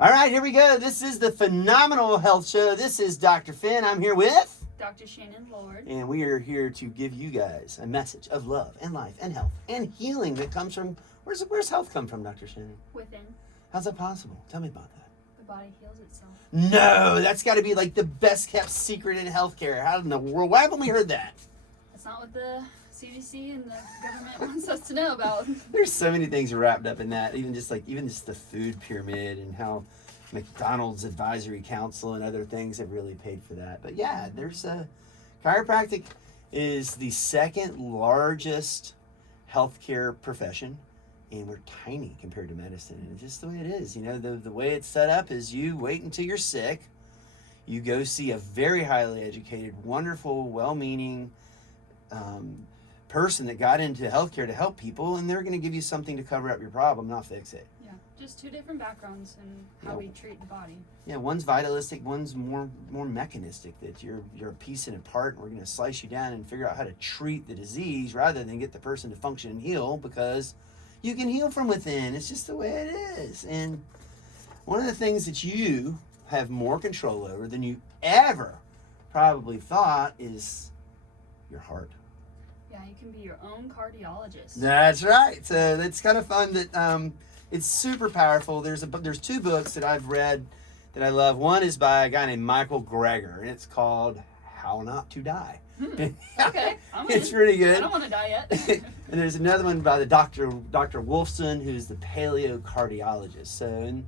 All right, here we go. This is the Phenomenal Health Show. This is Dr. Fenn. I'm here with Dr. Shannon, Lord. And we are here to give you guys a message of love and life and health and healing that comes from, where's health come from, Dr. Shannon? Within. How's that possible? Tell me about that. The body heals itself. No, that's got to be like the best kept secret in healthcare. How in the world? Why haven't we heard that? That's not what the CDC and the government wants us to know about. There's so many things wrapped up in that. Even just the food pyramid and how McDonald's Advisory Council and other things have really paid for that. But yeah, there's chiropractic is the second largest healthcare profession, and we're tiny compared to medicine. And it's just the way it is. You know, the way it's set up is you wait until you're sick, you go see a very highly educated, wonderful, well-meaning person that got into healthcare to help people, and they're going to give you something to cover up your problem, not fix it. Yeah, just two different backgrounds in how we treat the body. Yeah, one's vitalistic, one's more mechanistic, that you're a piece and a part, and we're going to slice you down and figure out how to treat the disease rather than get the person to function and heal, because you can heal from within. It's just the way it is. And one of the things that you have more control over than you ever probably thought is your heart. Yeah, you can be your own cardiologist. That's right. So it's kind of fun that it's super powerful. There's two books that I've read that I love. One is by a guy named Michael Greger, and it's called How Not to Die. Okay, it's pretty good. I don't want to die yet. And there's another one by the Dr. Wolfson, who's the paleocardiologist. So, and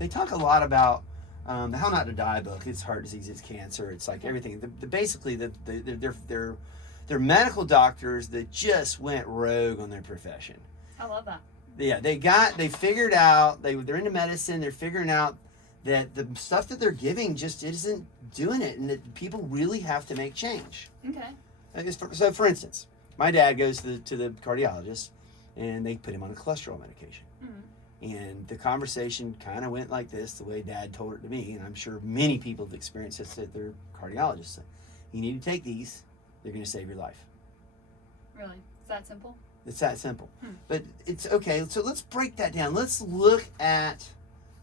they talk a lot about the How Not to Die book. It's heart disease, it's cancer, it's like everything. Basically, they're medical doctors that just went rogue on their profession. I love that. Yeah, they figured out, they're into medicine, they're figuring out that the stuff that they're giving just isn't doing it, and that people really have to make change. Okay. So for instance, my dad goes to the cardiologist, and they put him on a cholesterol medication. Mm-hmm. And the conversation kind of went like this, the way Dad told it to me, and I'm sure many people have experienced this at their cardiologist. So, you need to take these, they're going to save your life. Really? It's that simple? It's that simple. But it's okay, so let's break that down. Let's look at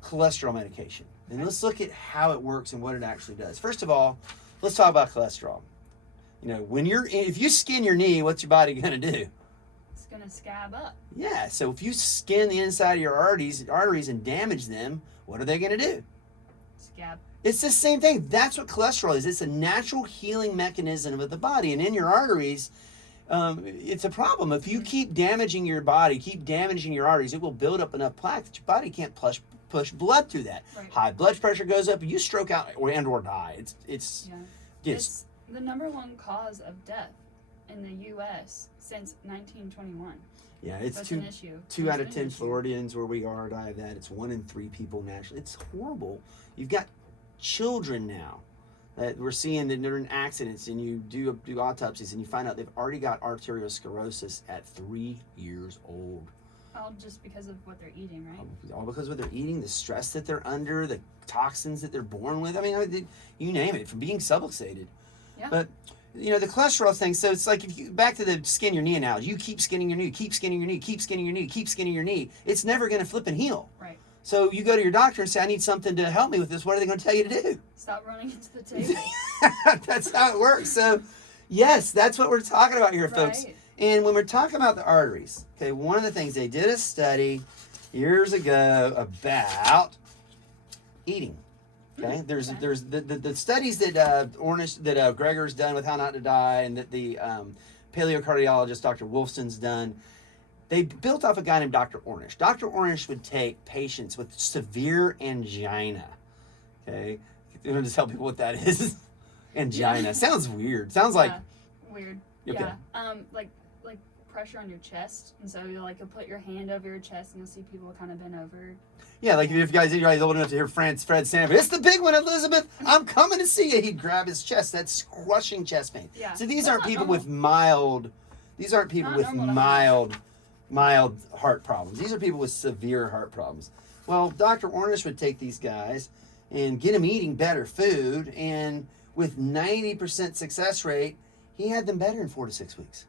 cholesterol medication, and let's look at how it works and what it actually does. First of all, let's talk about cholesterol. You know, if you skin your knee, what's your body going to do? It's going to scab up. Yeah, so if you skin the inside of your arteries and damage them, what are they going to do? Scab. It's the same thing. That's what cholesterol is. It's a natural healing mechanism of the body. And in your arteries, it's a problem. If you keep damaging your body, keep damaging your arteries, it will build up enough plaque that your body can't push blood through that. Right. High blood pressure goes up, you stroke out or die. It's the number one cause of death in the U.S. since 1921. Yeah, it's an issue. 2 out of 10 Floridians where we are die of that. It's 1 in 3 people nationally. It's horrible. You've got children now that we're seeing that they're in accidents, and you do autopsies, and you find out they've already got arteriosclerosis at 3 years old. All just because of what they're eating, right? All because of what they're eating, the stress that they're under, the toxins that they're born with. I mean, you name it, from being subluxated. Yeah. But you know, the cholesterol thing, so it's like, if you back to the skin your knee analogy, you keep skinning your knee, keep skinning your knee, keep skinning your knee, keep skinning your knee, it's never going to flip and heal. Right. So you go to your doctor and say, I need something to help me with this. What are they going to tell you to do? Stop running into the table. That's how it works. So yes, that's what we're talking about here, folks. Right. And when we're talking about the arteries, okay, one of the things, they did a study years ago about eating. Okay, there's the studies that Greger's done with How Not to Die, and that the paleocardiologist Dr. Wolfson's done. They built off a guy named Dr. Ornish. Dr. Ornish would take patients with severe angina. Okay, you want to tell people what that is? Angina sounds weird. Sounds like weird. Okay. Yeah. Like pressure on your chest, and so you'll put your hand over your chest, and you'll see people kind of bent over. Yeah, like if you guys old enough to hear Fred Sanford, it's the big one, Elizabeth. I'm coming to see you. He'd grab his chest. That's crushing chest pain. Yeah. So these aren't people with mild. These aren't people with mild heart problems. These are people with severe heart problems. Well, Dr. Ornish would take these guys and get them eating better food, and with 90% success rate, he had them better in 4 to 6 weeks.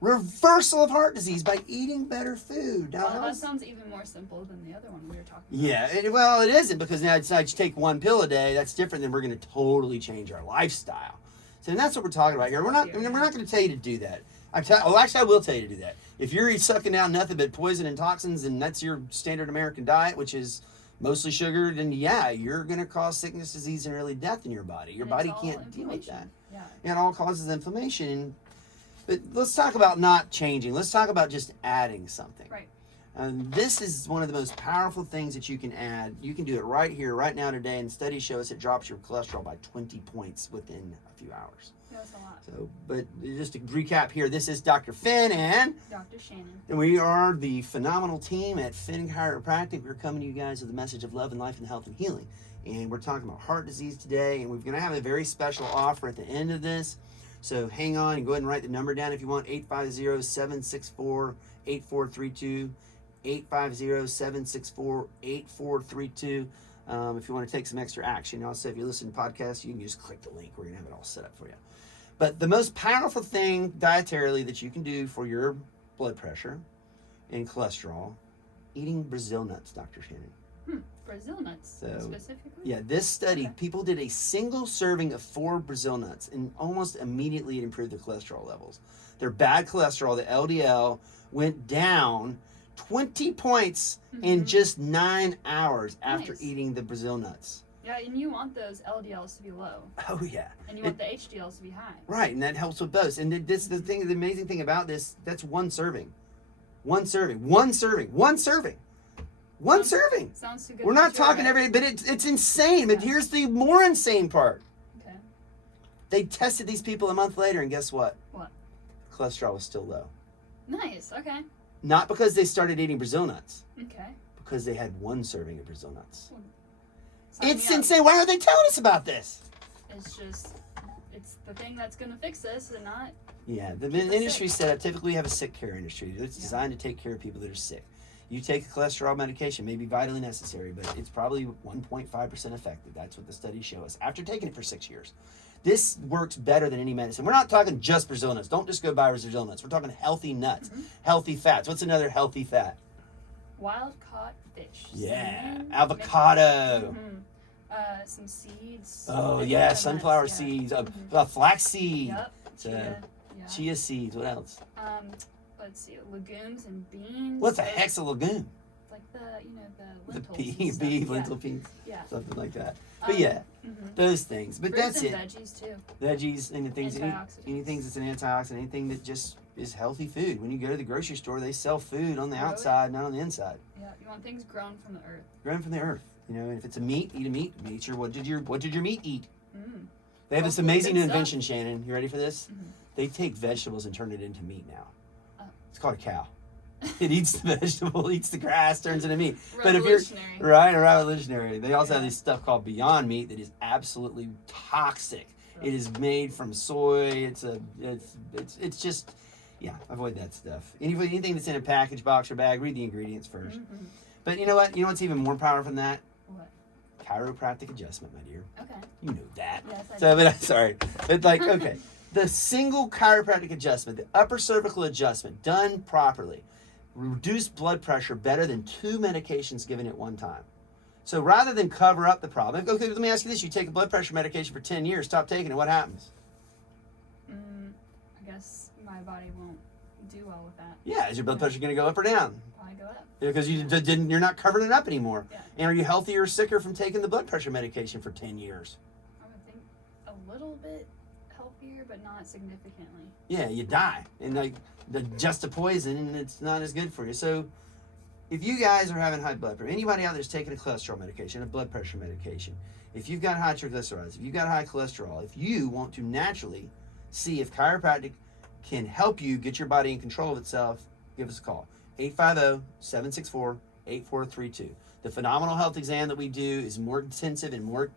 reversal of heart disease by eating better food. Now, Well, that sounds even more simple than the other one we were talking about. yeah, well, it isn't, because now it's not you take one pill a day. That's different than we're going to totally change our lifestyle. So that's what we're talking about here. We're not going to tell you to do that. Actually, I will tell you to do that. If you're sucking down nothing but poison and toxins, and that's your standard American diet, which is mostly sugar, then yeah, you're going to cause sickness, disease, and early death in your body. Your body can't deal with that. Yeah. And it all causes inflammation. But let's talk about not changing. Let's talk about just adding something. Right. This is one of the most powerful things that you can add. You can do it right here, right now, today, and studies show us it drops your cholesterol by 20 points within a few hours. That's a lot. So, but just to recap here, this is Dr. Fenn and Dr. Shannon. and we are the phenomenal team at Fenn Chiropractic. We're coming to you guys with a message of love and life and health and healing. And we're talking about heart disease today, and we're going to have a very special offer at the end of this. So hang on and go ahead and write the number down if you want, 850-764-8432, 850-764-8432. If you want to take some extra action. Also, if you listen to podcasts, you can just click the link. We're going to have it all set up for you. But the most powerful thing dietarily that you can do for your blood pressure and cholesterol, eating Brazil nuts, Dr. Shannon. Brazil nuts, specifically? Yeah, this study, people did a single serving of 4 Brazil nuts, and almost immediately it improved their cholesterol levels. Their bad cholesterol, the LDL, went down 20 points in just 9 hours after eating the Brazil nuts. Yeah, and you want those LDLs to be low. Oh, yeah. And you want the HDLs to be high. Right, and that helps with both. And this the amazing thing about this, that's one serving. One serving. Sounds too good. We're not talking but it's insane. But here's the more insane part. Okay. They tested these people a month later, and guess what? What? Cholesterol was still low. Nice, okay. Not because they started eating Brazil nuts. Okay. Because they had one serving of Brazil nuts. It's insane. Why aren't they telling us about this? It's the thing that's going to fix this and not... Yeah, the industry set up, typically we have a sick care industry. It's designed to take care of people that are sick. You take a cholesterol medication, may be vitally necessary, but it's probably 1.5% effective. That's what the studies show us after taking it for 6 years. This works better than any medicine. We're not talking just Brazil nuts. Don't just go buy Brazil nuts. We're talking healthy nuts, healthy fats. What's another healthy fat? Wild-caught fish. Yeah, Salmon, avocado. Some seeds. Oh, yeah, sunflower seeds, flax seed. Yep. Chia seeds. What else? Let's see, legumes and beans. What's a hex a legume? Like the lentils. Beef, lentil peas. Yeah. Something like that. But those things. But fruits that's and it. Veggies too. Veggies and anything Antioxidants. that's an antioxidant, anything that just is healthy food. When you go to the grocery store, they sell food on the outside, not on the inside. Yeah, you want things grown from the earth. Grown from the earth. You know, and if it's a meat, eat a meat. Make sure what did your meat eat? They have this amazing new invention, Shannon. You ready for this? They take vegetables and turn it into meat now. It's called a cow. It eats the vegetable, eats the grass, turns into meat. But if you're revolutionary. They also have this stuff called Beyond Meat that is absolutely toxic. It is made from soy. It's just avoid that stuff. Anything that's in a package, box, or bag, read the ingredients first. But you know what? You know what's even more powerful than that? What? Chiropractic adjustment, my dear. Okay. You know that. Yes, I So, do. but sorry. But like, okay. The single chiropractic adjustment, the upper cervical adjustment, done properly, reduce blood pressure better than 2 medications given at one time. So rather than cover up the problem, okay, let me ask you this. You take a blood pressure medication for 10 years, stop taking it, what happens? I guess my body won't do well with that. Yeah, is your blood pressure going to go up or down? Probably go up. Because you're not covering it up anymore. Yeah. And are you healthier or sicker from taking the blood pressure medication for 10 years? I would think a little bit healthier, but not significantly. Yeah, you die. And like just a poison, and it's not as good for you. So if you guys are having high blood pressure, anybody out there's taking a cholesterol medication, a blood pressure medication, if you've got high triglycerides, if you've got high cholesterol, if you want to naturally see if chiropractic can help you get your body in control of itself, give us a call. 850-764-8432. The phenomenal health exam that we do is more intensive and more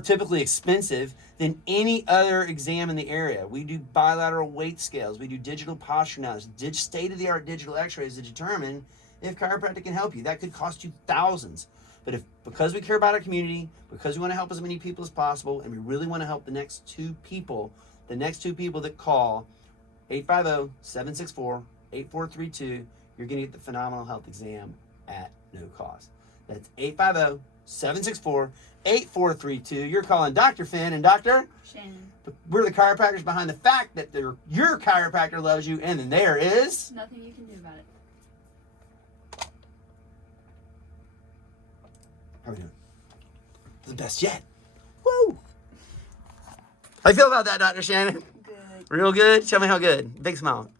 typically expensive than any other exam in the area. We do bilateral weight scales. We do digital posture analysis, state-of-the-art digital x-rays to determine if chiropractic can help you. That could cost you thousands. But because we care about our community, because we want to help as many people as possible, and we really want to help the next two people that call, 850-764-8432. You're going to get the Phenomenal Health Exam at no cost. That's 850-764-8432. You're calling Dr. Fenn and Dr. Shannon. We're the chiropractors behind the fact that your chiropractor loves you, and then there is nothing you can do about it. How are we doing? The best yet. Woo! How you feel about that, Dr. Shannon? Good. Real good? Tell me how good. Big smile.